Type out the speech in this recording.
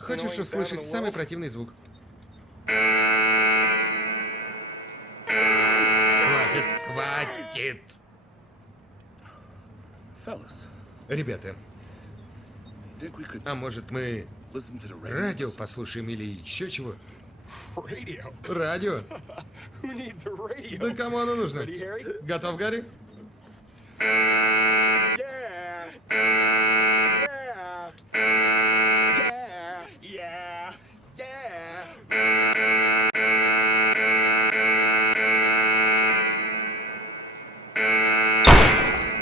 Хочешь услышать самый противный звук? Хватит, хватит! Ребята, а может мы радио послушаем или еще чего? Радио? Да кому оно нужно? Готов, Гарри?